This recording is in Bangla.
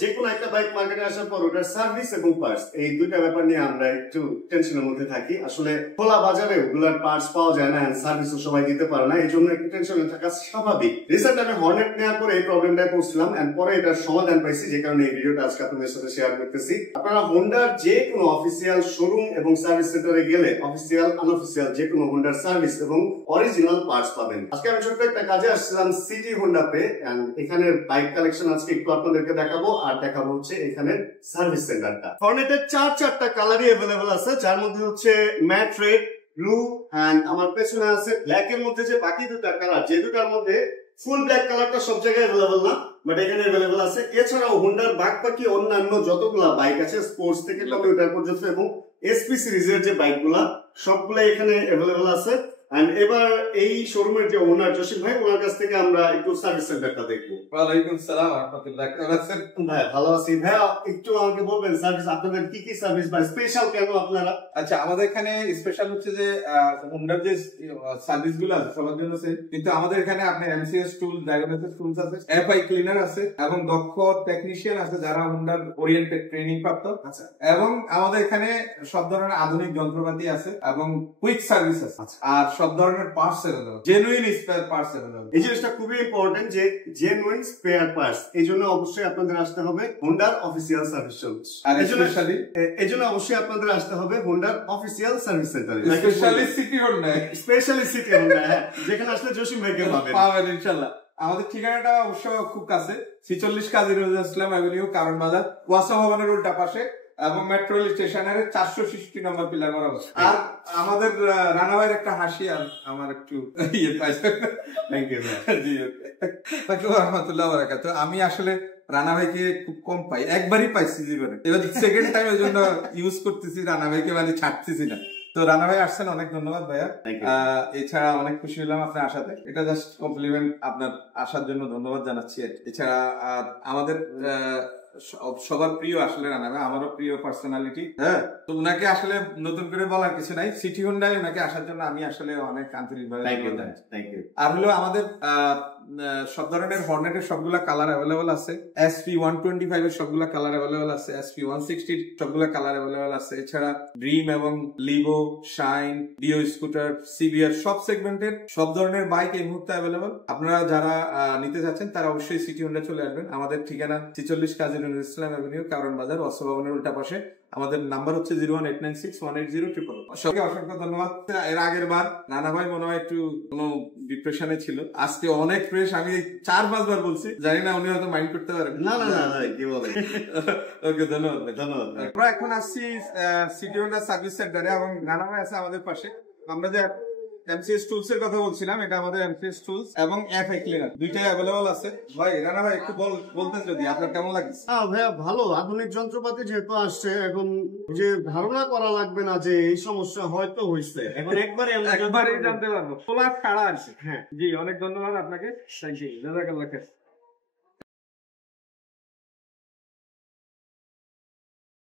যে কোনো একটা বাইক মার্কেটে আসার পর ওটার সার্ভিস এবং পার্টস এই দুইটা ব্যাপার নিয়ে আমরা একটু টেনশনের মধ্যে থাকি। আসলে খোলা বাজারে ওগুলার পার্টস পাওয়া যায় না, সার্ভিসও সবাই দিতে পারে না, এই জন্য একটু টেনশনে থাকা স্বাভাবিক। রিসেন্ট আমি হর্নেট নেওয়ার পরে এই প্রবলেমটায় পড়ছিলাম এন্ড পরে এটার সমাধান পাইছি, যে কারণে এই ভিডিওটা আজকে আপনাদের সাথে শেয়ার করতেছি। আপনারা হোন্ডার যে কোনো অফিসিয়াল শোরুম এবং সার্ভিস সেন্টারে গেলে অফিসিয়াল আনঅফিসিয়াল যে কোনো হোন্ডার সার্ভিস এবং অরিজিনাল পার্টস পাবেন। আজকে আমি ছোট্ট একটা কাজে আসছিলাম সিটি হোন্ডাতে, এখানে বাইক কালেকশন আজকে একটু আপনাদেরকে দেখাবো, আর দেখাবো হচ্ছে এখানে সার্ভিস সেন্টারটা। হর্নেটের চারটা কালারই অ্যাভেলেবল আছে, যার মধ্যে হচ্ছে ম্যাট রেড, ব্লু এন্ড আমার পেছনে আছে ব্ল্যাক এর মধ্যে যে বাকি দুটা কালার, যে দুটার মধ্যে ফুল ব্ল্যাক কালারটা সব জায়গায় অ্যাভেলেবল না, বাট এখানে অ্যাভেলেবল আছে। এছাড়াও হোন্ডার বাকি অন্যান্য যতগুলা বাইক আছে স্পোর্টস থেকে কম্পিউটার পর্যন্ত এবং এসপি সিরিজের যে বাইকগুলা সবগুলা এখানে অ্যাভেলেবল আছে। এন্ড এবার এই শোরুমের যে ওনার জসিম ভাই, ওনার কাছ থেকে আমরা একটু সার্ভিস সেন্টারটা দেখবো। ওয়ালাইকুম সালাম ওয়া রাহমাতুল্লাহ। কেমন আছেন ভাই? ভালো আছি ভাই। একটু আমাকে বলবেন সার্ভিস আপনাদের কি কি সার্ভিস বা স্পেশাল কেন আপনারা? আচ্ছা, আমাদের এখানে স্পেশাল হচ্ছে যে হোন্ডার যে সার্ভিস গুলো আছে সবার জন্য আছে, কিন্তু আমাদের এখানে আপনার এমসিএস টুল, ডায়াগনস্টিক টুলস আছে, এফআই ক্লিনার আছে এবং দক্ষ টেকনিশিয়ান আছে যারা হোন্ডার ওরিয়েন্টেড ট্রেনিং প্রাপ্ত। আচ্ছা, এবং আমাদের এখানে সব ধরনের আধুনিক যন্ত্রপাতি আছে এবং কুইক সার্ভিস আছে। আর সব ধরনের parts available, genuine spare parts available. এই জিনিসটা খুবই ইম্পর্টেন্ট যে জেনুইন স্পেয়ার পার্টস, এই জন্য অবশ্যই আপনাদের আসতে হবে হোন্ডার অফিসিয়াল সার্ভিস সেন্টার। আর স্পেশালি এই জন্য অবশ্যই আপনাদের আসতে হবে হোন্ডার অফিসিয়াল সার্ভিস সেন্টারে, specially city Honda, specially city Honda. হ্যাঁ, যেখানে আসলে জসিম ভাইকে পাবেন ইনশাআল্লাহ। আমাদের ঠিকানাটা অবশ্য খুব কাছে, 46 কাজী নজরুল ইসলাম অ্যাভিনিউ, কারণ বাজার, ওয়াসা ভবনের উল্টা পাশে এবং মেট্রো রেল স্টেশনের 460 নম্বর পিলার বরাবর। আর আমাদের রানা ভাইয়ের একটা হাসি আর আমার একটু ইয়ে পাইছে। থ্যাংক ইউ জি, ওকে রাহমাতুল্লাহ ওয়া বারাকাতুহু। আমি আসলে রানা ভাইকে খুব কম পাই, একবারই পাইছি জীবনে, এবার সেকেন্ড টাইম এর জন্য ইউজ করতেছি রানা ভাইকে, মানে ছাড়তেছি না। তো রানা ভাই আসছেন, অনেক ধন্যবাদ ভাইয়া। এছাড়া অনেক খুশি হলাম আপনার আসাতে, এটা জাস্ট কমপ্লিমেন্ট, আপনার আসার জন্য ধন্যবাদ জানাচ্ছি। এছাড়া আমাদের সবার প্রিয় আসলে রানা ভাই, আমারও প্রিয় পার্সোনালিটি। হ্যাঁ, তো উনাকে আসলে নতুন করে বলার কিছু নাই, সিটি হোন্ডায় উনাকে আসার জন্য আমি আসলে অনেক আন্তরিকভাবে থ্যাংক ইউ। আর হলো আমাদের সব ধরনের হর্নেটের সবগুলা কালার অ্যাভেলেবল আছে, SP 125 এর সবগুলা কালার অ্যাভেলেবল আছে, SP 160 সবগুলা কালার অ্যাভেলেবল আছে। এছাড়া ড্রিম এবং Livo, Shine, Dio scooter, CBR সব সেগমেন্টের সব ধরনের বাইক এই মুহূর্তে অ্যাভেলেবল। আপনারা যারা নিতে যাচ্ছেন তারা অবশ্যই সিটি হোন্ডা চলে আসবেন। আমাদের ঠিকানা 46 কাজী নজরুল ইসলাম অ্যাভিনিউ, কারণ বাজার, ওয়াসা ভবনের উল্টা পাশে। আমাদের নাম্বার হচ্ছে 01896180180। সবাইকে অসংখ্য ধন্যবাদ। এর আগের বার রানা ভাই মনে হয় একটু কোনো ডিপ্রেশনে ছিল, আজকে অনেক ফ্রেশ। আমি 4-5 বার বলছি, জানি না উনি হয়তো মাইন্ড করতে পারেন। না না না, কি বলে। ওকে, ধন্যবাদ ভাই, ধন্যবাদ। আমরা এখন আসছি সিটি হোন্ডা সার্ভিস সেন্টারে এবং রানা ভাই আছে আমাদের পাশে। আমরা যে এমসিএস টুলস এর কথা বলছিলাম, এটা আমাদের এমসিএস টুলস এবং এফআই ক্লিনার দুইটাই অ্যাভেলেবল আছে। ভাই রানা ভাই একটু বলতেন যদি, আপনার কেমন লাগছে? ভাইয়া ভালো, আধুনিক যন্ত্রপাতি যেহেতু আসছে, এখন যে ধারণা করা লাগবে না যে এই সমস্যা হয়তো হয়েছে, এখন একবারে জানতে পারবো, খোলা ছাড়া আছে। হ্যাঁ জি, অনেক ধন্যবাদ আপনাকে, থ্যাংক ইউ, জাযাকাল্লাহ খাইর।